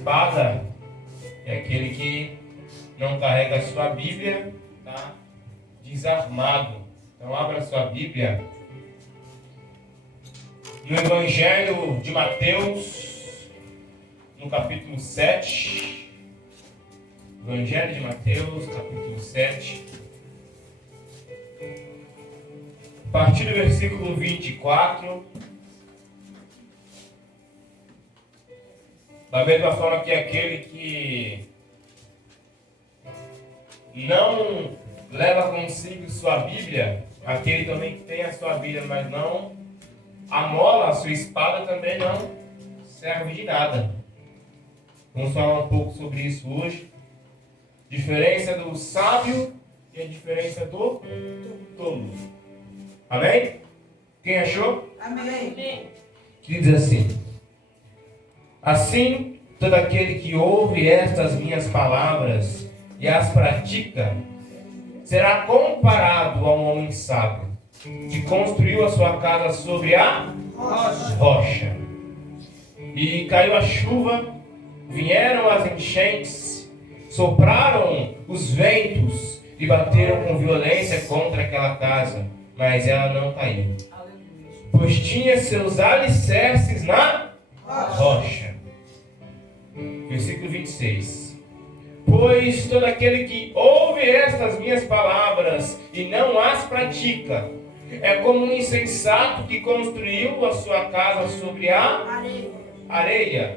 espada é aquele que não carrega a sua Bíblia, tá desarmado. Então abra sua Bíblia no Evangelho de Mateus, no capítulo 7. Evangelho de Mateus, capítulo 7. A partir do versículo 24. Da mesma forma que aquele que não leva consigo sua Bíblia, aquele também que tem a sua Bíblia, mas não amola a sua espada, também não serve de nada. Vamos falar um pouco sobre isso hoje. Diferença do sábio e a diferença do tolo. Amém? Quem achou? Amém. Que diz assim: assim, todo aquele que ouve estas minhas palavras e as pratica, será comparado a um homem sábio, que construiu a sua casa sobre a rocha. E caiu a chuva, vieram as enchentes, sopraram os ventos e bateram com violência contra aquela casa, mas ela não caiu, pois tinha seus alicerces na rocha. Versículo 26. Pois todo aquele que ouve estas minhas palavras e não as pratica, é como um insensato que construiu a sua casa sobre a areia.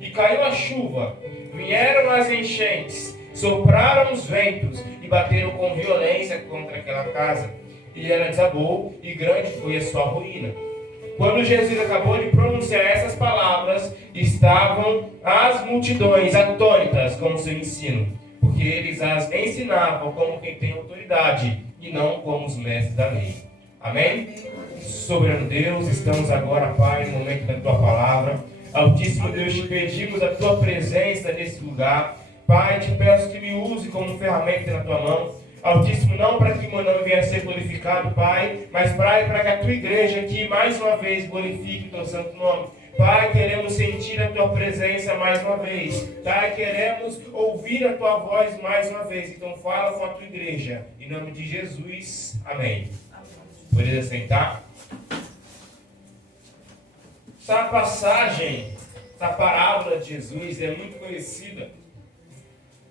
E caiu a chuva, vieram as enchentes, sopraram os ventos e bateram com violência contra aquela casa. E ela desabou, e grande foi a sua ruína. Quando Jesus acabou de pronunciar essas palavras, estavam as multidões atônitas com o seu ensino, porque eles as ensinavam como quem tem autoridade, e não como os mestres da lei. Amém? Soberano Deus, estamos agora, Pai, no momento da Tua palavra. Altíssimo Deus, te pedimos a Tua presença nesse lugar. Pai, te peço que me use como ferramenta na Tua mão. Altíssimo, não para que o meu nome venha a ser glorificado, Pai, mas Pai, para que a Tua igreja aqui mais uma vez glorifique o Teu santo nome. Pai, queremos sentir a Tua presença mais uma vez. Pai, queremos ouvir a Tua voz mais uma vez. Então fala com a Tua igreja. Em nome de Jesus. Amém. Poderia sentar? Essa passagem, essa parábola de Jesus é muito conhecida.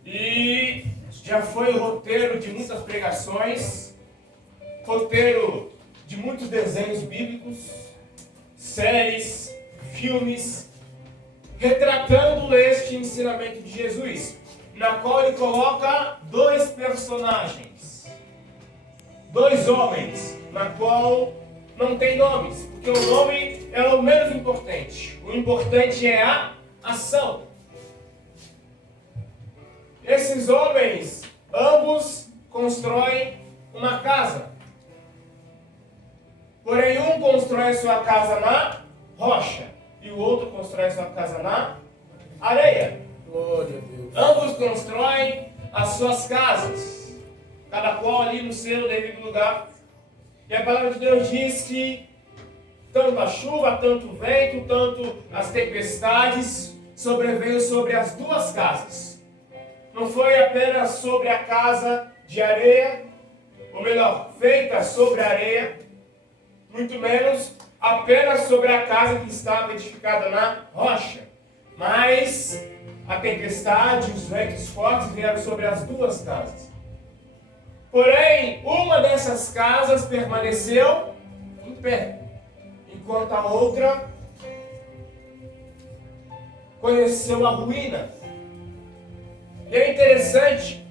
E já foi o roteiro de muitas pregações, roteiro de muitos desenhos bíblicos, séries, filmes, retratando este ensinamento de Jesus, na qual ele coloca dois personagens, dois homens, na qual não tem nomes, porque o nome é o menos importante. O importante é a ação. Esses homens, ambos constroem uma casa. Porém, um constrói a sua casa na rocha e o outro constrói a sua casa na areia. Glória a Deus. Ambos constroem as suas casas, cada qual ali no seu devido lugar. E a palavra de Deus diz que tanto a chuva, tanto o vento, tanto as tempestades sobreveio sobre as duas casas. Não foi apenas sobre a casa de areia, ou melhor, feita sobre a areia, muito menos apenas sobre a casa que estava edificada na rocha. Mas a tempestade e os ventos fortes vieram sobre as duas casas. Porém, uma dessas casas permaneceu em pé, enquanto a outra conheceu a ruína. E é interessante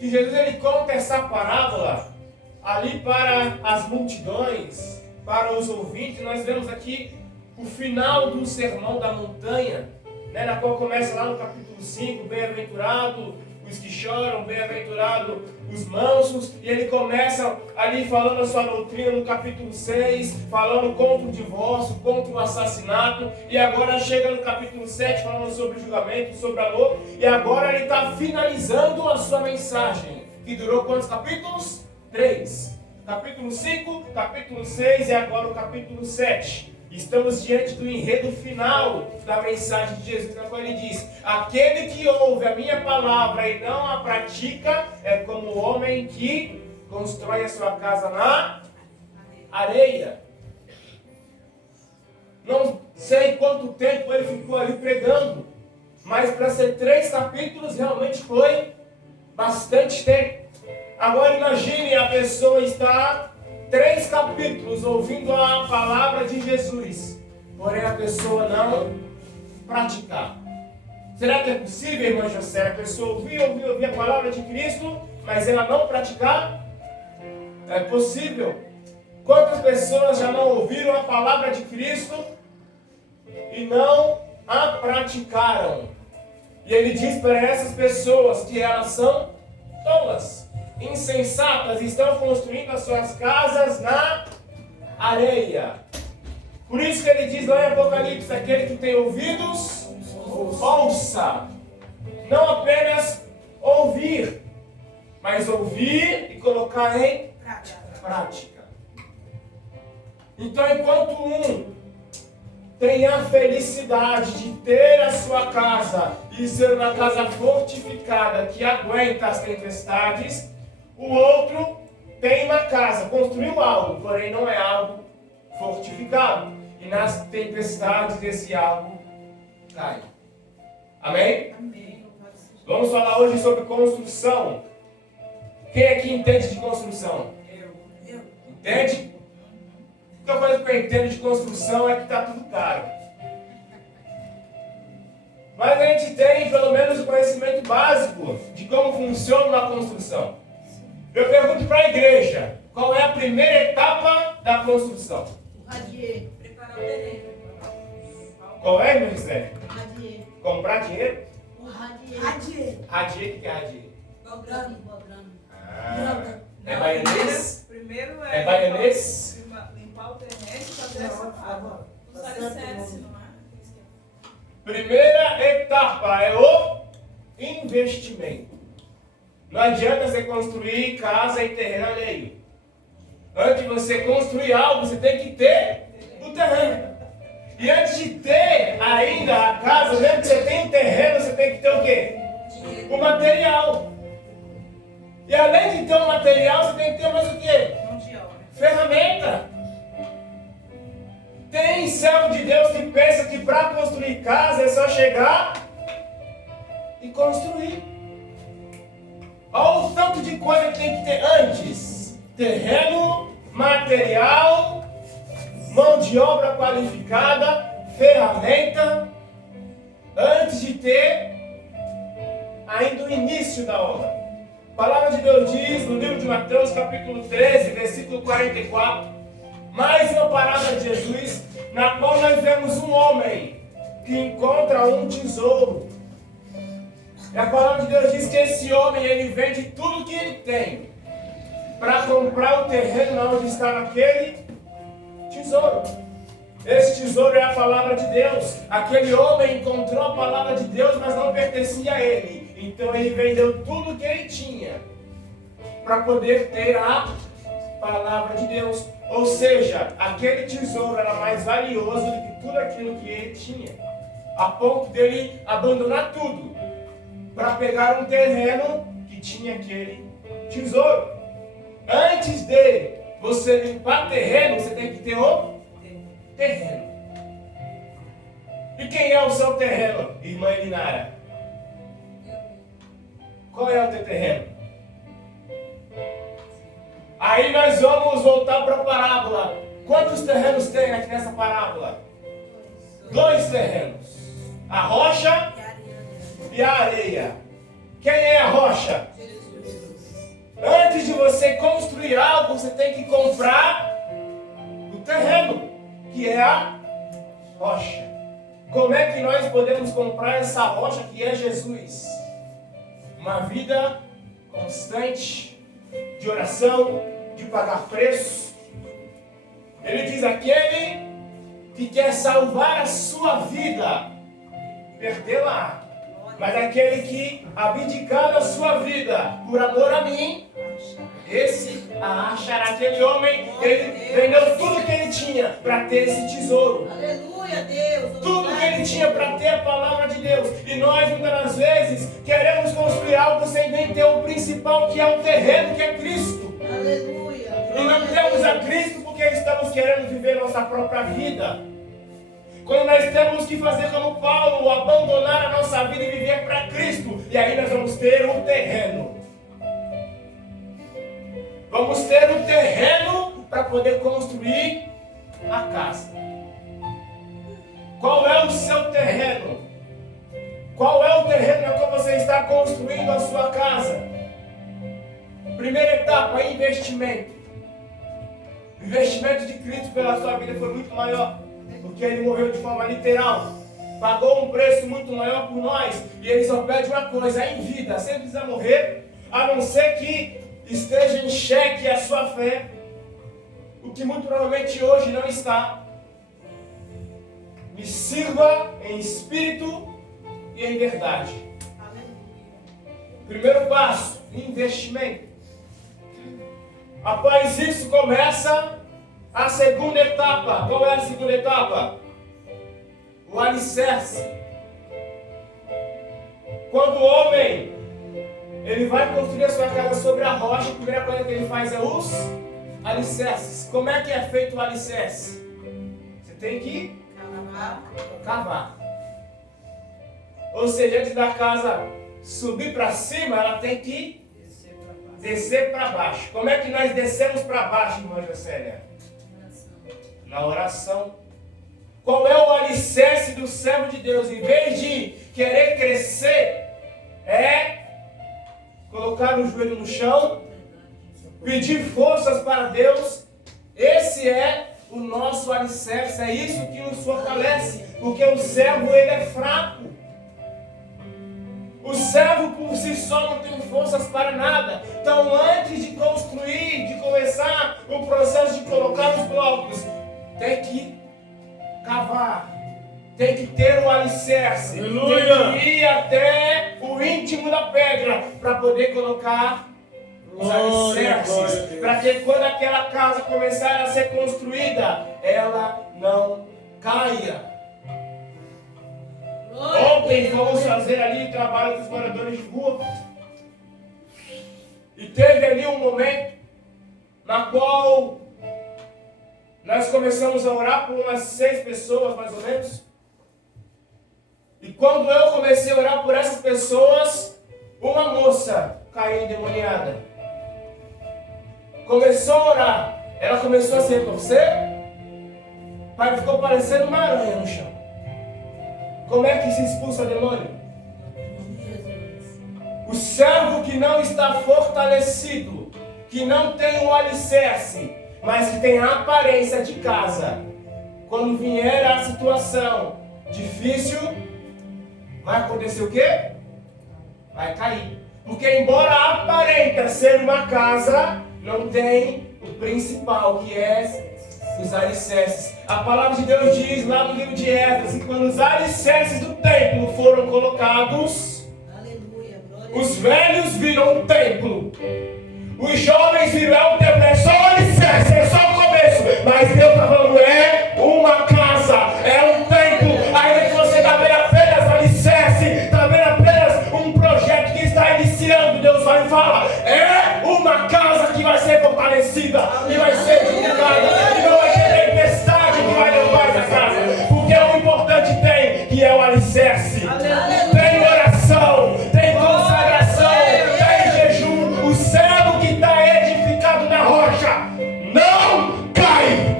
que Jesus ele conta essa parábola ali para as multidões, para os ouvintes. Nós vemos aqui o final do Sermão da Montanha, na qual começa lá no capítulo 5, bem-aventurado os que choram, bem-aventurado os mansos, e ele começa ali falando a sua doutrina no capítulo 6, falando contra o divórcio, contra o assassinato, e agora chega no capítulo 7 falando sobre o julgamento, sobre a dor, e agora ele está finalizando a sua mensagem, que durou quantos capítulos? 3. Capítulo 5, capítulo 6 e agora o capítulo 7. Estamos diante do enredo final da mensagem de Jesus, na qual ele diz: aquele que ouve a minha palavra e não a pratica é como o homem que constrói a sua casa na areia. Não sei quanto tempo ele ficou ali pregando, mas para ser 3 capítulos realmente foi bastante tempo. Agora imagine a pessoa estar 3 capítulos ouvindo a palavra de Jesus, porém a pessoa não praticar. Será que é possível, irmã José, a pessoa ouvir a palavra de Cristo, mas ela não praticar? É possível. Quantas pessoas já não ouviram a palavra de Cristo e não a praticaram? E ele diz para essas pessoas que elas são tolas, insensatas, estão construindo as suas casas na areia. Por isso que ele diz lá em Apocalipse: aquele que tem ouvidos, ouça. Não apenas ouvir, mas ouvir e colocar em prática. Então, enquanto um tem a felicidade de ter a sua casa e ser uma casa fortificada que aguenta as tempestades, o outro tem uma casa, construiu algo, porém não é algo fortificado. E nas tempestades esse algo cai. Amém? Amém. Vamos falar hoje sobre construção. Quem aqui entende de construção? Eu. Entende? A única coisa que eu entendo de construção é que está tudo caro. Mas a gente tem pelo menos o conhecimento básico de como funciona uma construção. Eu pergunto para a igreja: qual é a primeira etapa da construção? O radier. Preparar o terreno. Qual é, meu José? Radier. Comprar dinheiro? O radier. Radier. Radier, o que é radier? Baldrame. É baianês? Primeiro É baianês? limpar o terreno e fazer essa água. Os alicerces, não é? Primeira etapa é o investimento. Não adianta você construir casa e terreno alheio. Antes de você construir algo, você tem que ter o terreno. E antes de ter ainda a casa, mesmo que você tenha o terreno, você tem que ter o quê? O material. E além de ter o material, você tem que ter mais o quê? Mão de obra. Ferramenta. Tem servo de Deus que pensa que para construir casa é só chegar e construir. Olha o tanto de coisa que tem que ter antes: terreno, material, mão de obra qualificada, ferramenta, antes de ter ainda o início da obra. A palavra de Deus diz no livro de Mateus, capítulo 13, versículo 44, mais uma palavra de Jesus, na qual nós vemos um homem que encontra um tesouro. E a palavra de Deus diz que esse homem, ele vende tudo que ele tem para comprar o terreno onde estava aquele tesouro. Esse tesouro é a palavra de Deus. Aquele homem encontrou a palavra de Deus, mas não pertencia a ele. Então ele vendeu tudo que ele tinha para poder ter a palavra de Deus. Ou seja, aquele tesouro era mais valioso do que tudo aquilo que ele tinha, a ponto dele abandonar tudo para pegar um terreno que tinha aquele tesouro. Antes de você limpar terreno, você tem que ter o terreno. E quem é o seu terreno, irmã Elinara? Qual é o teu terreno? Aí nós vamos voltar para a parábola. Quantos terrenos tem aqui nessa parábola? 2 terrenos. A rocha e a areia. Quem é a rocha? Antes de você construir algo, você tem que comprar o terreno, que é a rocha. Como é que nós podemos comprar essa rocha que é Jesus? Uma vida constante de oração, de pagar preço. Ele diz: aquele que quer salvar a sua vida, perdê-la. Mas aquele que abdicar da sua vida por amor a mim, esse a achará. Aquele homem, ele vendeu tudo que ele tinha para ter esse tesouro. Aleluia, Deus. Tudo que ele tinha para ter a palavra de Deus. E nós, muitas das vezes, queremos construir algo sem nem ter o principal, que é o terreno, que é Cristo. Aleluia. E não temos a Cristo porque estamos querendo viver nossa própria vida. Quando nós temos que fazer como Paulo, abandonar a nossa vida e viver para Cristo. E aí nós vamos ter o terreno. Vamos ter o terreno para poder construir a casa. Qual é o seu terreno? Qual é o terreno na qual você está construindo a sua casa? Primeira etapa, investimento. O investimento de Cristo pela sua vida foi muito maior, porque Ele morreu de forma literal. Pagou um preço muito maior por nós. E Ele só pede uma coisa, em vida, sem precisar morrer, a não ser que esteja em xeque a sua fé, o que muito provavelmente hoje não está. Me sirva em espírito e em verdade. Primeiro passo, investimento. Após isso começa a segunda etapa. Qual é a segunda etapa? O alicerce. Quando o homem ele vai construir a sua casa sobre a rocha, a primeira coisa que ele faz é os alicerces. Como é que é feito o alicerce? Você tem que cavar. Ou seja, antes da casa subir para cima, ela tem que descer para baixo. Como é que nós descemos para baixo, irmã Jocélia? Na oração. Qual é o alicerce do servo de Deus? Em vez de querer crescer, é colocar o joelho no chão, pedir forças para Deus. Esse é o nosso alicerce, é isso que nos fortalece, porque o servo ele é fraco. O servo por si só não tem forças para nada. Então, antes de construir, de começar o processo de colocar os blocos, tem que cavar, tem que ter o alicerce, tem que ir até o íntimo da pedra para poder colocar os alicerces, para que quando aquela casa começar a ser construída, ela não caia. Ontem fomos fazer ali o trabalho dos moradores de rua e teve ali um momento na qual nós começamos a orar por umas 6 pessoas mais ou menos. E quando eu comecei a orar por essas pessoas, uma moça caiu endemoniada. Começou a orar, ela começou a se retorcer, pai, ficou parecendo uma aranha no chão. Como é que se expulsa demônio? O servo que não está fortalecido, que não tem um alicerce, mas que tem a aparência de casa, quando vier a situação difícil, vai acontecer o quê? Vai cair. Porque embora aparenta ser uma casa, não tem o principal, que é os alicerces. A palavra de Deus diz lá no livro de Esdras que quando os alicerces do templo foram colocados, os velhos viram o templo, os jovens viram o templo. É só o alicerce, é só o começo, mas Deus está falando, é uma casa, é um templo. Ainda que você está vendo apenas o alicerce, está vendo apenas um projeto que está iniciando, Deus vai e fala, é uma casa que vai ser fortalecida e vai ser edificada, e não vai ter tempestade que vai derrubar essa casa, porque o importante tem, que é o alicerce. Tem oração, tem consagração, tem jejum. O servo que está edificado na rocha não cai,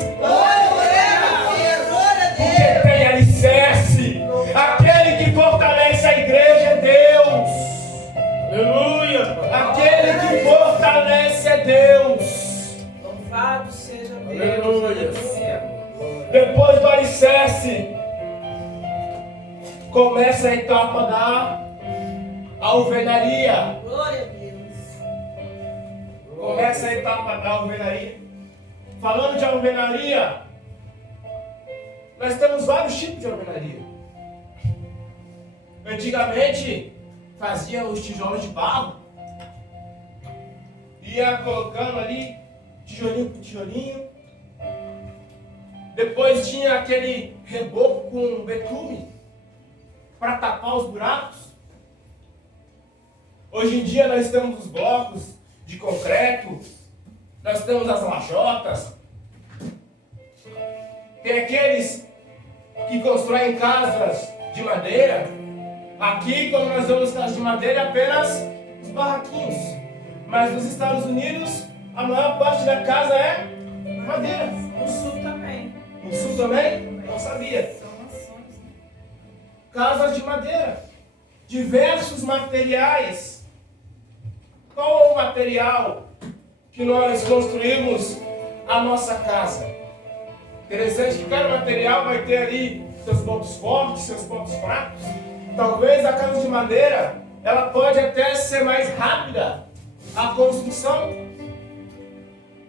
porque tem alicerce. Aquele que fortalece a igreja é Deus. Aleluia. Aquele que fortalece é Deus. Louvado seja Deus. Aleluia. Depois do alicerce, começa a etapa da alvenaria. Glória a Deus. Começa a etapa da alvenaria. Falando de alvenaria, nós temos vários tipos de alvenaria. Antigamente, fazia os tijolos de barro, ia colocando ali, tijolinho por tijolinho, Depois tinha aquele reboco com betume para tapar os buracos. Hoje em dia nós temos os blocos de concreto, nós temos as lajotas. Tem aqueles que constroem casas de madeira. Aqui, quando nós vemos casas de madeira, é apenas os barraquinhos. Mas nos Estados Unidos, a maior parte da casa é madeira. No sul também. No sul também? Não sabia. São nações, né? Casas de madeira. Diversos materiais. Qual é o material que nós construímos a nossa casa? Interessante que cada material vai ter ali seus pontos fortes, seus pontos fracos. Talvez a casa de madeira, ela pode até ser mais rápida a construção.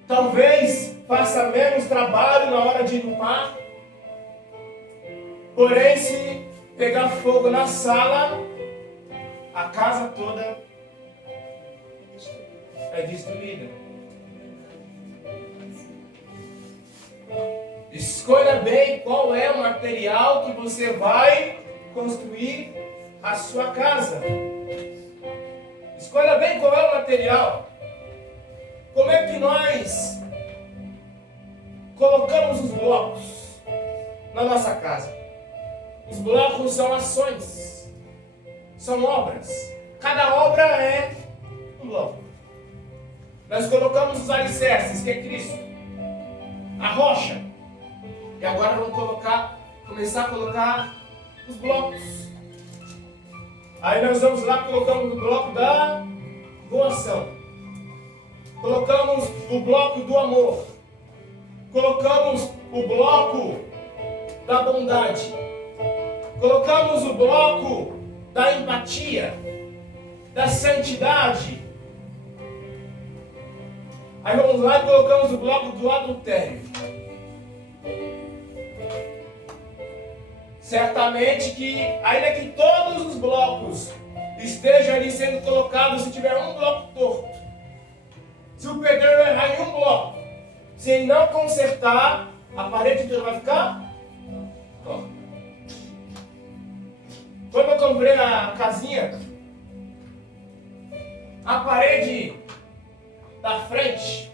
Talvez faça menos trabalho na hora de limpar. Porém, se pegar fogo na sala, a casa toda é destruída. Escolha bem qual é o material que você vai construir a sua casa. Escolha bem qual é o material. Como é que nós colocamos os blocos na nossa casa? Os blocos são ações, são obras. Cada obra é um bloco. Nós colocamos os alicerces, que é Cristo, a rocha. E agora vamos começar a colocar os blocos. Aí nós vamos lá, colocamos o bloco da doação. Colocamos o bloco do amor. Colocamos o bloco da bondade. Colocamos o bloco da empatia, da santidade. Aí vamos lá e colocamos o bloco do adultério. Certamente que, ainda que todos os blocos estejam ali sendo colocados, se tiver um bloco torto, se o pedreiro errar em um bloco, se ele não consertar, a parede toda vai ficar torta. Quando eu comprei a casinha, a parede da frente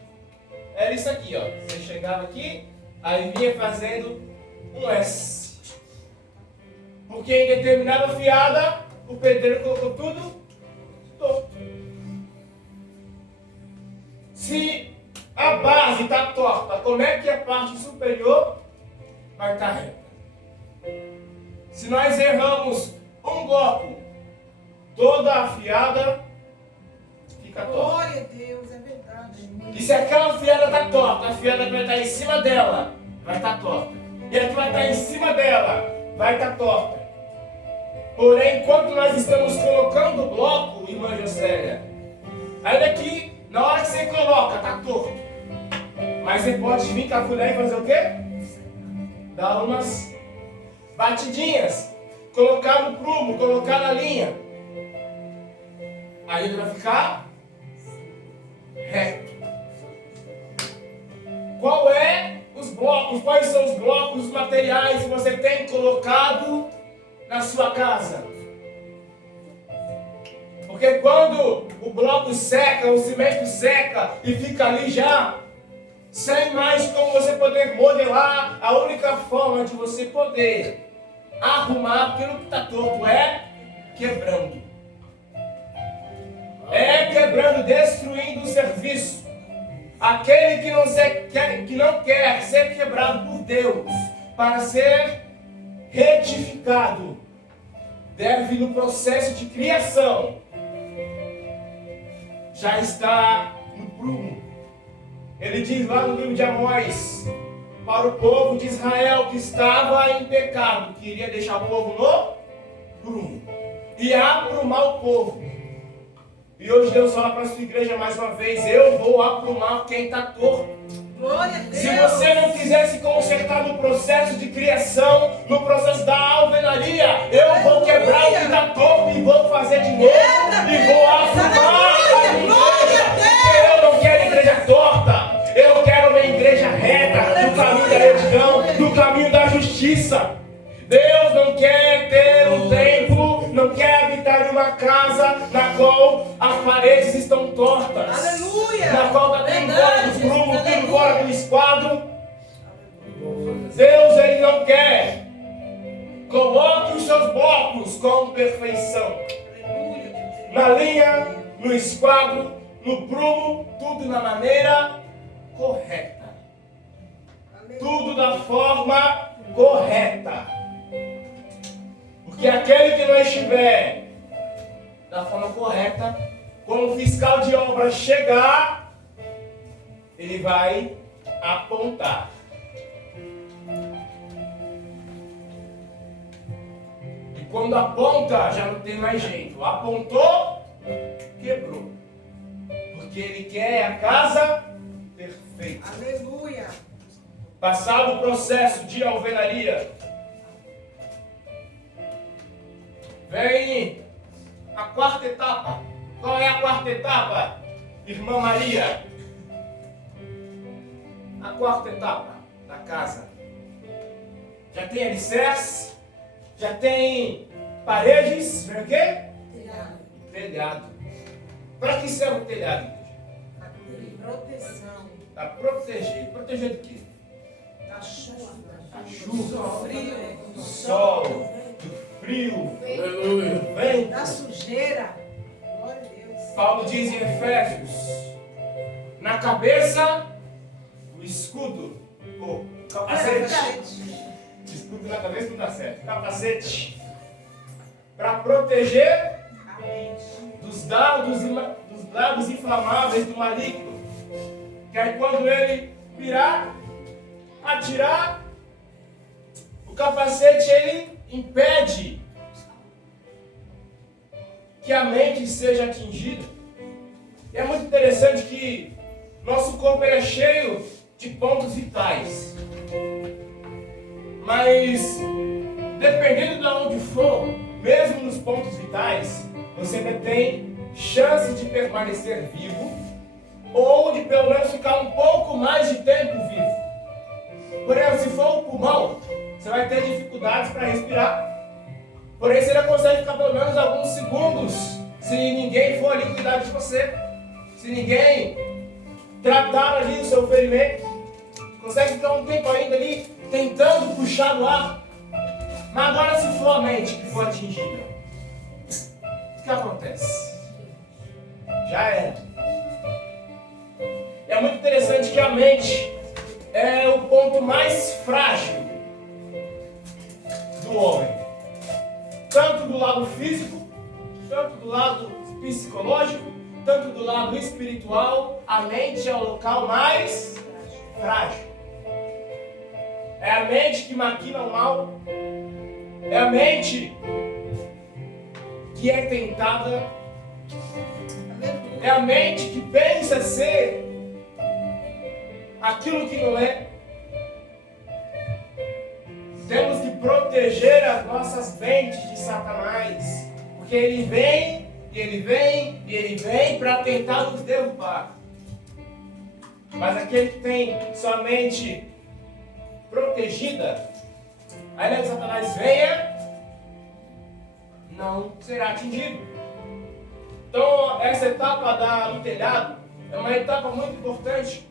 era isso aqui, ó. Você chegava aqui, aí vinha fazendo um S. Porque em determinada fiada, o pedreiro colocou tudo torto. Se a base está torta, como é que a parte superior vai estar reta? Se nós erramos um bloco, toda a fiada fica torta. Glória a Deus, é verdade. E se aquela fiada está torta, a fiada que vai estar em cima dela vai estar torta. E a que vai estar em cima dela vai estar torta. Porém, enquanto nós estamos colocando o bloco, irmã Jocélia, ainda que na hora que você coloca, está torto. Mas você pode vir com a colher e fazer o quê? Dar umas batidinhas. Colocar no prumo, colocar na linha. Aí ele vai ficar reto. Qual é os blocos? Quais são os blocos, os materiais que você tem colocado na sua casa? Porque quando o bloco seca, o cimento seca e fica ali já sem mais como você poder modelar, a única forma de você poder arrumar aquilo que está torto é quebrando. É quebrando, destruindo o serviço. Aquele que não quer ser quebrado por Deus para ser retificado deve, no processo de criação, já está no prumo. Ele diz lá no livro de Amós, para o povo de Israel que estava em pecado, que iria deixar o povo no prumo e aprumar o povo. E hoje Deus fala para a sua igreja mais uma vez: eu vou aprumar quem está torto. Glória a Deus. Se você não quiser se consertar no processo de criação, no processo da alvenaria, eu vou quebrar o que está torto e vou fazer de novo e vou aprumar a minha igreja. Eu não quero igreja torta, eu quero uma igreja reta, do caminho da retidão, do vivendo uma casa na qual as paredes estão tortas. Aleluia. Na qual está tudo fora do prumo, tudo Aleluia. fora do esquadro. Deus, Ele não quer. Coloque os seus blocos com perfeição. Na linha, no esquadro, no prumo, tudo na maneira correta. Tudo da forma correta. Porque aquele que não estiver da forma correta, quando o fiscal de obra chegar, ele vai apontar. E quando aponta, já não tem mais jeito. Apontou, quebrou. Porque ele quer a casa perfeita. Aleluia. Passado o processo de alvenaria, vem a quarta etapa. Qual é a quarta etapa, irmã Maria? A quarta etapa da casa. Já tem alicerce, já tem paredes, vem o quê? Telhado. Para que serve o telhado? Proteção. Para proteger. Proteger do quê? Da chuva. Da chuva, Frio. do sol, do frio, do vento. Da sujeira. Glória a Deus. Paulo diz em Efésios, na cabeça, o escudo, o capacete. Escudo na cabeça não dá certo. Capacete. Para proteger A mente. dos dardos inflamáveis do maligno. Que aí quando ele virar, atirar, o capacete ele impede que a mente seja atingida. E é muito interessante que nosso corpo é cheio de pontos vitais. Mas, dependendo de onde for, mesmo nos pontos vitais, você ainda tem chance de permanecer vivo ou de pelo menos ficar um pouco mais de tempo vivo. Por exemplo, se for o pulmão, você vai ter dificuldades para respirar. Porém, você ainda consegue ficar pelo menos alguns segundos se ninguém for ali cuidar de você. Se ninguém tratar ali o seu ferimento. Consegue ficar um tempo ainda ali tentando puxar o ar. Mas agora se for a mente que for atingida, o que acontece? Já era. É muito interessante que a mente é o ponto mais frágil do homem. Tanto do lado físico, tanto do lado psicológico, tanto do lado espiritual, a mente é o local mais frágil. É a mente que maquina o mal. É a mente que é tentada. É a mente que pensa ser aquilo que não é. Temos que proteger as nossas mentes de Satanás. Porque ele vem, e ele vem, e ele vem para tentar nos derrubar. Mas aquele que tem sua mente protegida, ainda que Satanás venha, não será atingido. Então, essa etapa do telhado é uma etapa muito importante.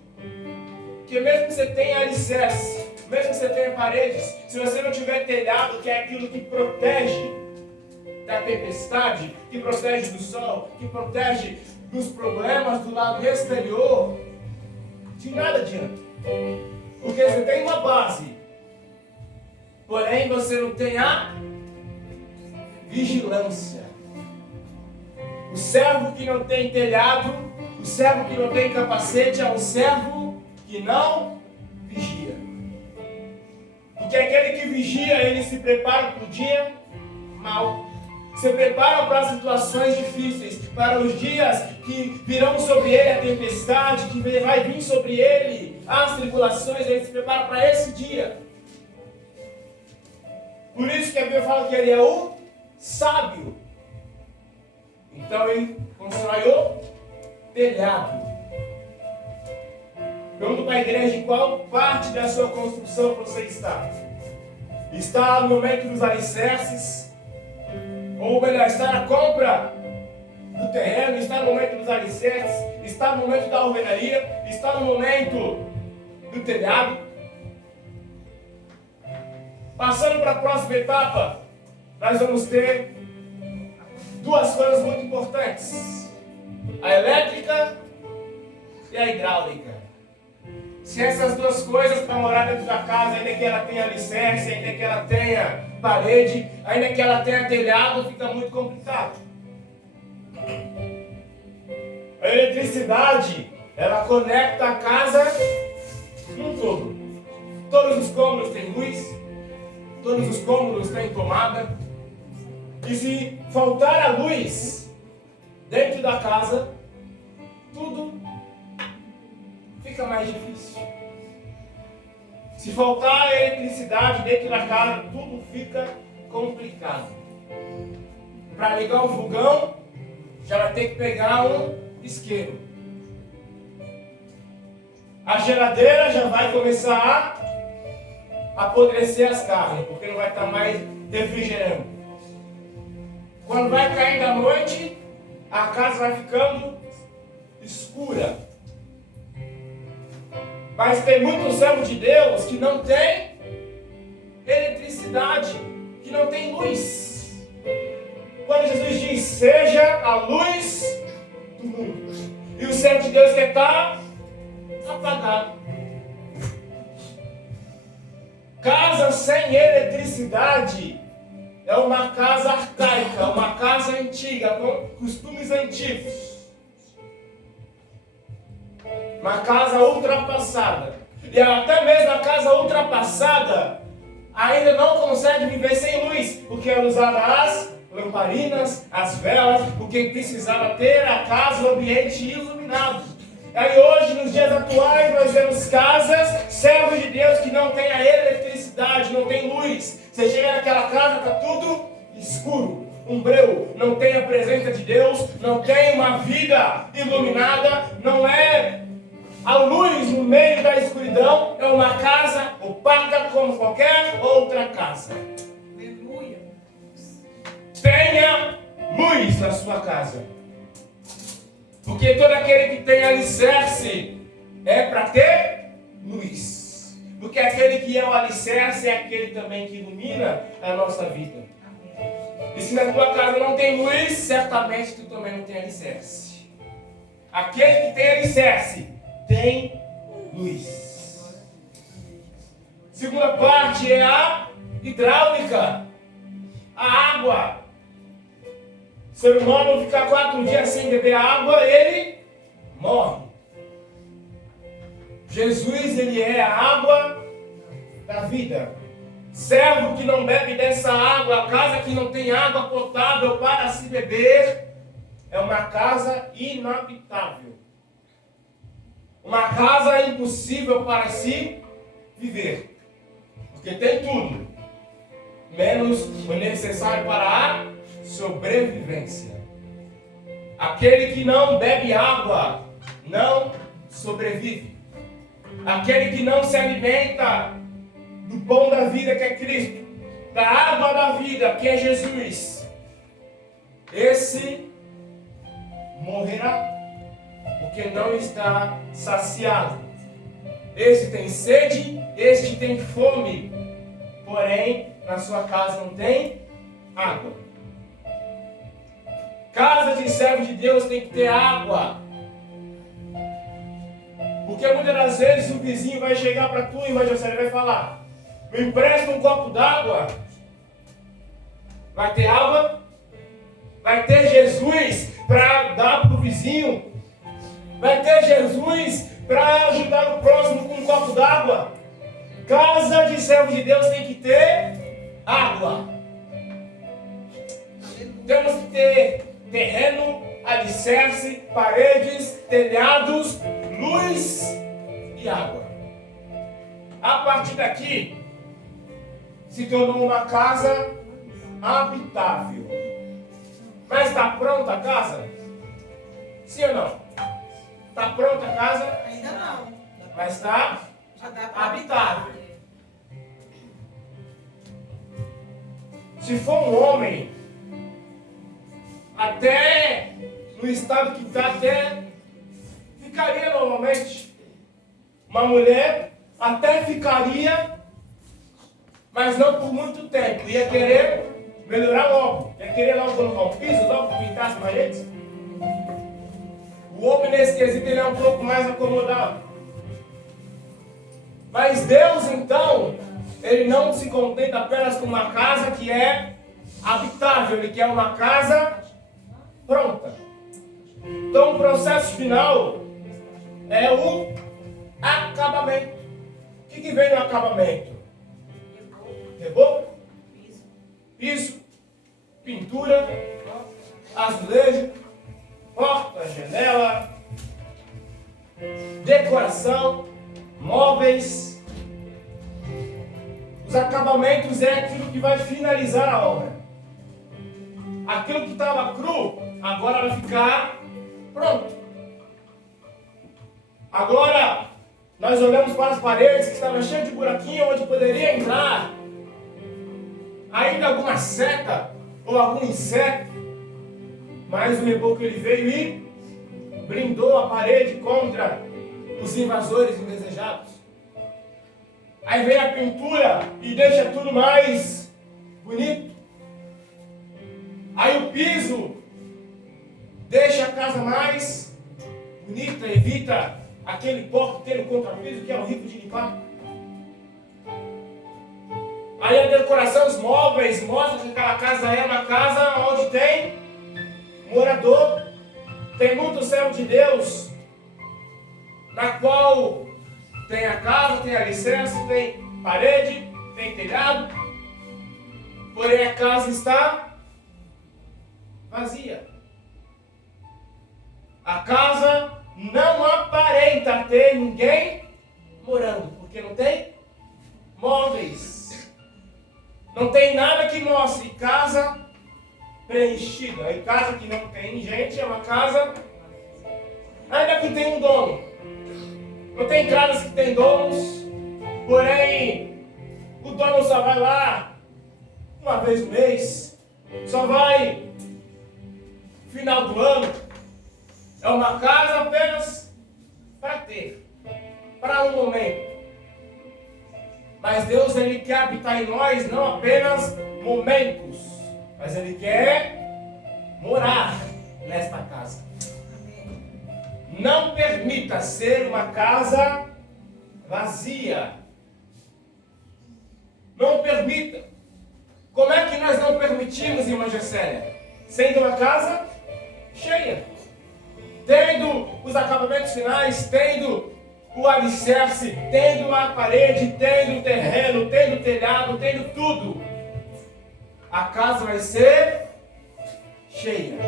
Porque mesmo que você tenha alicerce, mesmo que você tenha paredes, se você não tiver telhado, que é aquilo que protege da tempestade, que protege do sol, que protege dos problemas do lado exterior, de nada adianta. Porque você tem uma base, porém você não tem a vigilância. O servo que não tem telhado, o servo que não tem capacete é um servo que não vigia. Porque aquele que vigia, ele se prepara para o dia mau. Se prepara para as situações difíceis, para os dias que virão sobre ele a tempestade, que vai vir sobre ele as tribulações, ele se prepara para esse dia. Por isso que a Bíblia fala que ele é o sábio. Então ele constrói o telhado. Pergunto para a igreja em qual parte da sua construção você está. Está no momento dos alicerces, Ou melhor, está na compra do terreno, está no momento dos alicerces, está no momento da alvenaria, está no momento do telhado. Passando para a próxima etapa, nós vamos ter duas coisas muito importantes: a elétrica e a hidráulica. Se essas duas coisas para morar dentro da casa, ainda que ela tenha alicerce, ainda que ela tenha parede, ainda que ela tenha telhado, fica muito complicado. A eletricidade, ela conecta a casa num todo. Todos os cômodos têm luz, todos os cômodos têm tomada. E se faltar a luz dentro da casa, tudo fica mais difícil. Se faltar a eletricidade dentro da casa, tudo fica complicado. Para ligar o fogão, já vai ter que pegar um isqueiro. A geladeira já vai começar a apodrecer as carnes, porque não vai estar mais refrigerando. Quando vai cair da noite, a casa vai ficando escura. Mas tem muitos servos de Deus que não tem eletricidade, que não tem luz. Quando Jesus diz, seja a luz do mundo, e o servo de Deus quer estar apagado. Casa sem eletricidade é uma casa arcaica, uma casa antiga, com costumes antigos. Uma casa ultrapassada. E até mesmo a casa ultrapassada ainda não consegue viver sem luz, porque ela usava as lamparinas, as velas, porque precisava ter a casa, o ambiente iluminado. Aí hoje, nos dias atuais, nós vemos casas, servos de Deus que não têm a eletricidade, não tem luz. Você chega naquela casa, está tudo escuro, um breu, não tem a presença de Deus, não tem uma vida iluminada, não é a luz no meio da escuridão, é uma casa opaca como qualquer outra casa. Aleluia. Tenha luz na sua casa. Porque todo aquele que tem alicerce é para ter luz. Porque aquele que é o alicerce é aquele também que ilumina a nossa vida. E se na tua casa não tem luz, certamente tu também não tem alicerce. Aquele que tem alicerce tem luz. Segunda parte é a hidráulica. A água. O ser humano ficar 4 dias sem beber água, ele morre. Jesus, ele é a água da vida. Servo que não bebe dessa água, a casa que não tem água potável para se beber, é uma casa inabitável. Uma casa impossível para se viver. Porque tem tudo, menos o necessário para a sobrevivência. Aquele que não bebe água não sobrevive. Aquele que não se alimenta do pão da vida, que é Cristo, da água da vida, que é Jesus, esse morrerá, porque não está saciado. Esse tem sede, este tem fome, porém na sua casa não tem água. Casa de servo de Deus tem que ter água. Porque muitas das vezes o vizinho vai chegar para tu e você vai falar, me empresta um copo d'água. Vai ter água? Vai ter Jesus para dar para o vizinho? Vai ter Jesus para ajudar o próximo com um copo d'água? Casa de servo de Deus tem que ter água. Temos que ter terreno, alicerce, paredes, telhados, luz e água. A partir daqui, se tornou uma casa habitável. Mas está pronta a casa? Sim ou não? Está pronta a casa? Ainda não. Mas está Já dá para habitável. Se for um homem até no estado que está, até ficaria normalmente. Uma mulher até ficaria, mas não por muito tempo. Ia querer melhorar logo. Ia querer logo colocar um piso, logo pintar as paredes. O homem nesse quesito ele é um pouco mais acomodado. Mas Deus então, ele não se contenta apenas com uma casa que é habitável. Ele quer uma casa pronta. Então o processo final é o acabamento. O que vem no acabamento? Reboco, piso, pintura, azulejo, porta, janela, decoração, móveis. Os acabamentos é aquilo que vai finalizar a obra. Aquilo que estava cru, agora vai ficar pronto. Agora, nós olhamos para as paredes que estavam cheias de buraquinho, onde poderia entrar ainda alguma seta ou algum inseto. Mas o reboco ele veio e blindou a parede contra os invasores indesejados. Aí vem a pintura e deixa tudo mais bonito. Aí o piso deixa a casa mais bonita, evita aquele pó que tem no contrapiso que é horrível de limpar. Aí a decoração, os móveis, mostra que aquela casa é uma casa onde tem morador. Tem muito servo de Deus, na qual tem a casa, tem alicerce, tem parede, tem telhado, porém a casa está vazia. A casa não aparenta ter ninguém morando, porque não tem móveis, não tem nada que mostre casa preenchida. E casa que não tem gente é uma casa ainda que tem um dono. Não tem casas que tem donos, porém o dono só vai lá uma vez no mês, só vai final do ano. É uma casa apenas para ter, para um momento. Mas Deus ele quer habitar em nós não apenas momentos, mas Ele quer morar nesta casa. Não permita ser uma casa vazia. Não permita. Como é que nós não permitimos, irmã Gessélia? Sendo uma casa cheia, tendo os acabamentos finais, tendo o alicerce, tendo a parede, tendo o terreno, tendo o telhado, tendo tudo. A casa vai ser cheia,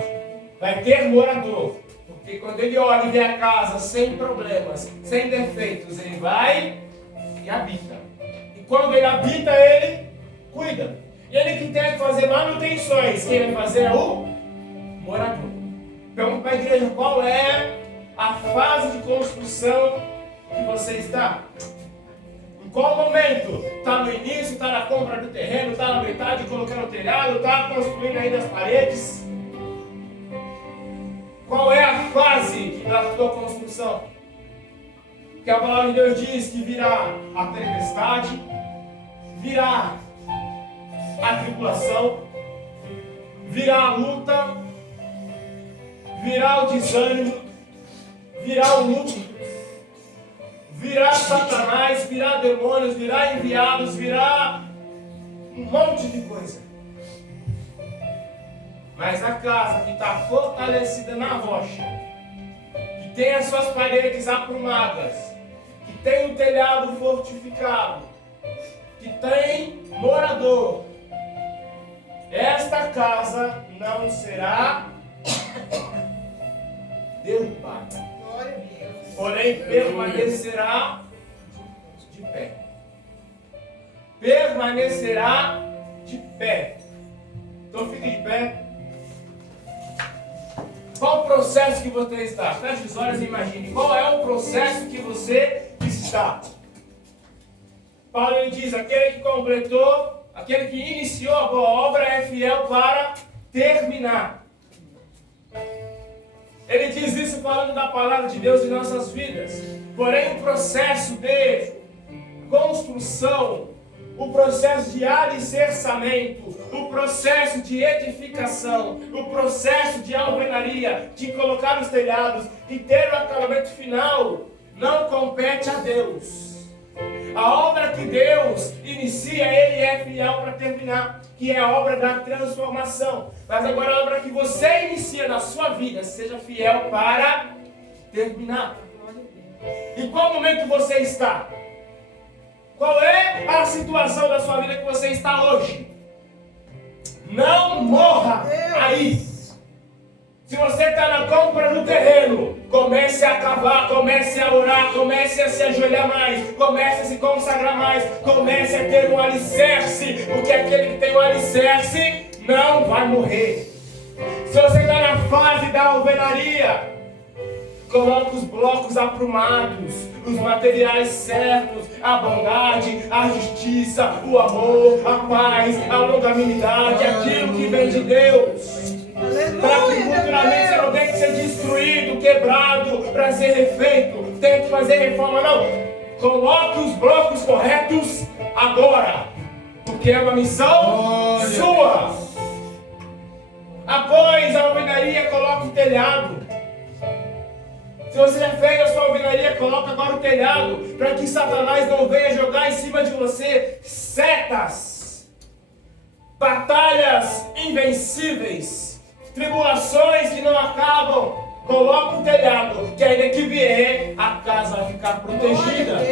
vai ter morador. Porque quando ele olha e vê a casa sem problemas, sem defeitos, ele vai e habita. E quando ele habita, ele cuida. E ele que tem que fazer manutenções, quem vai fazer é o morador. Pergunta para a igreja, qual é a fase de construção que você está? Em qual momento? Está no início, está na compra do terreno, está na metade colocando o telhado, está construindo ainda as paredes? Qual é a fase da tua construção? Porque a palavra de Deus diz que virá a tempestade, virá a tribulação, virá a luta, virá o desânimo, virá o luto, virá Satanás, virá demônios, virá enviados, virá um monte de coisa. Mas a casa que está fortalecida na rocha, que tem as suas paredes aprumadas, que tem o telhado fortificado, que tem morador, esta casa não será derrubada. Glória a Deus. Porém, permanecerá de pé. Permanecerá de pé. Então fique de pé. Qual o processo que você está? Feche os olhos e imagine. Qual é o processo que você está? Paulo ele diz, aquele que completou, aquele que iniciou a boa obra é fiel para terminar. Ele diz isso falando da palavra de Deus em nossas vidas. Porém, o processo de construção, o processo de alicerçamento, o processo de edificação, o processo de alvenaria, de colocar os telhados, de ter o acabamento final, não compete a Deus. A obra que Deus inicia, Ele é fiel para terminar, que é a obra da transformação. Mas agora a obra que você inicia na sua vida, seja fiel para terminar. Em qual momento você está? Qual é a situação da sua vida que você está hoje? Não morra aí. Se você está na compra do terreno, comece a cavar, comece a orar, comece a se ajoelhar mais, comece a se consagrar mais, comece a ter um alicerce, porque aquele que tem um alicerce não vai morrer. Se você está na fase da alvenaria, coloque os blocos aprumados, os materiais certos, a bondade, a justiça, o amor, a paz, a longanimidade, aquilo que vem de Deus. Para que futuramente você não tenha que ser destruído, quebrado, para ser refeito, tenha que fazer reforma, não. Coloque os blocos corretos agora, porque é uma missão sua. Após a alvenaria, coloque o telhado. Se você já fez a sua alvenaria, coloque agora o telhado, para que Satanás não venha jogar em cima de você setas, batalhas invencíveis, tribulações que não acabam. Coloque o telhado, que ainda que vier, a casa vai ficar protegida.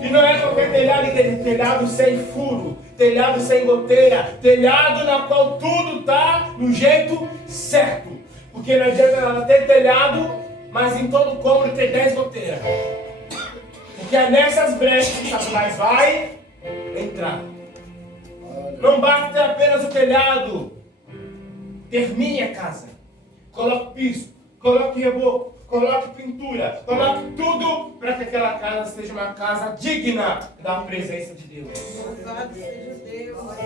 E não é qualquer telhado, telhado sem furo, telhado sem goteira, telhado na qual tudo está no jeito certo. Porque não adianta ela ter telhado, mas em todo cômodo tem 10 goteiras. Porque é nessas brechas que Satanás vai entrar. Não basta ter apenas o telhado. Termine a casa. Coloque piso, coloque reboco, coloque pintura, coloque tudo para que aquela casa seja uma casa digna da presença de Deus.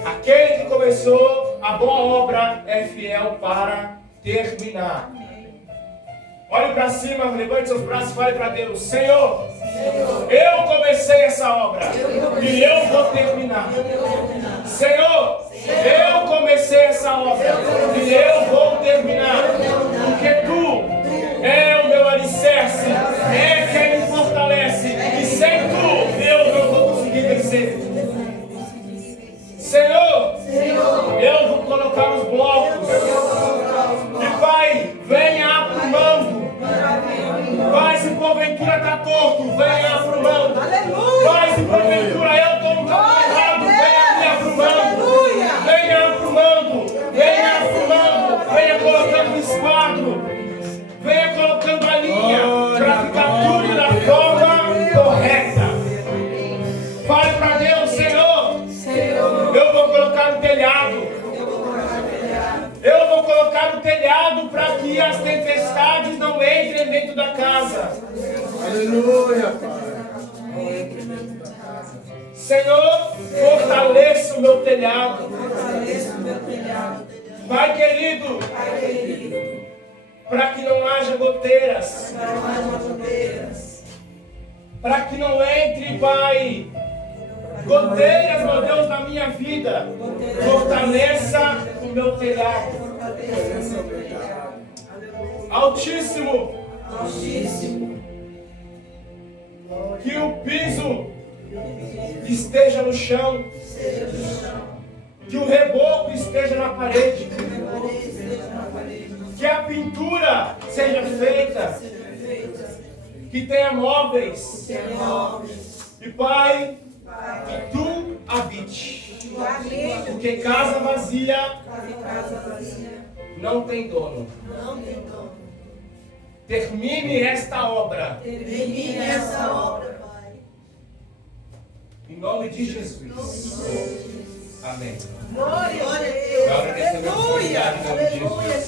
Aquele que começou a boa obra é fiel para terminar. Olhe para cima, levante seus braços e fale para Deus: Senhor, eu comecei essa obra e eu vou terminar. Senhor, eu comecei essa obra e eu vou terminar. Porque Tu é o meu alicerce, é quem me fortalece. E sem Tu eu não vou conseguir vencer. Senhor, eu vou colocar os blocos. E Pai, venha aprumando. Pai, se porventura está torto, venha aprumando. Pai, se porventura eu estou no caminho errado, venha me aprumando. Venha aprumando, venha aprumando, venha colocando o esquadro, venha colocando a linha, para ficar tudo da forma correta. Fale para Deus: Senhor, eu vou colocar o telhado. Eu vou colocar o telhado para que as tempestades não entrem dentro da casa. Aleluia, Pai. Senhor, fortaleça o meu telhado. Pai querido, para que não haja goteiras. Para que não entre, Pai, goteiras, meu Deus, na minha vida. Fortaleça o meu telhado. Altíssimo, que o piso esteja no chão, que o reboco esteja na parede, que a pintura seja feita, que tenha móveis, e Pai, que Tu habite, porque casa vazia não tem dono. Termine esta obra. Pai. Em nome de Jesus. Amém. Glória a Deus. Aleluia. Aleluia.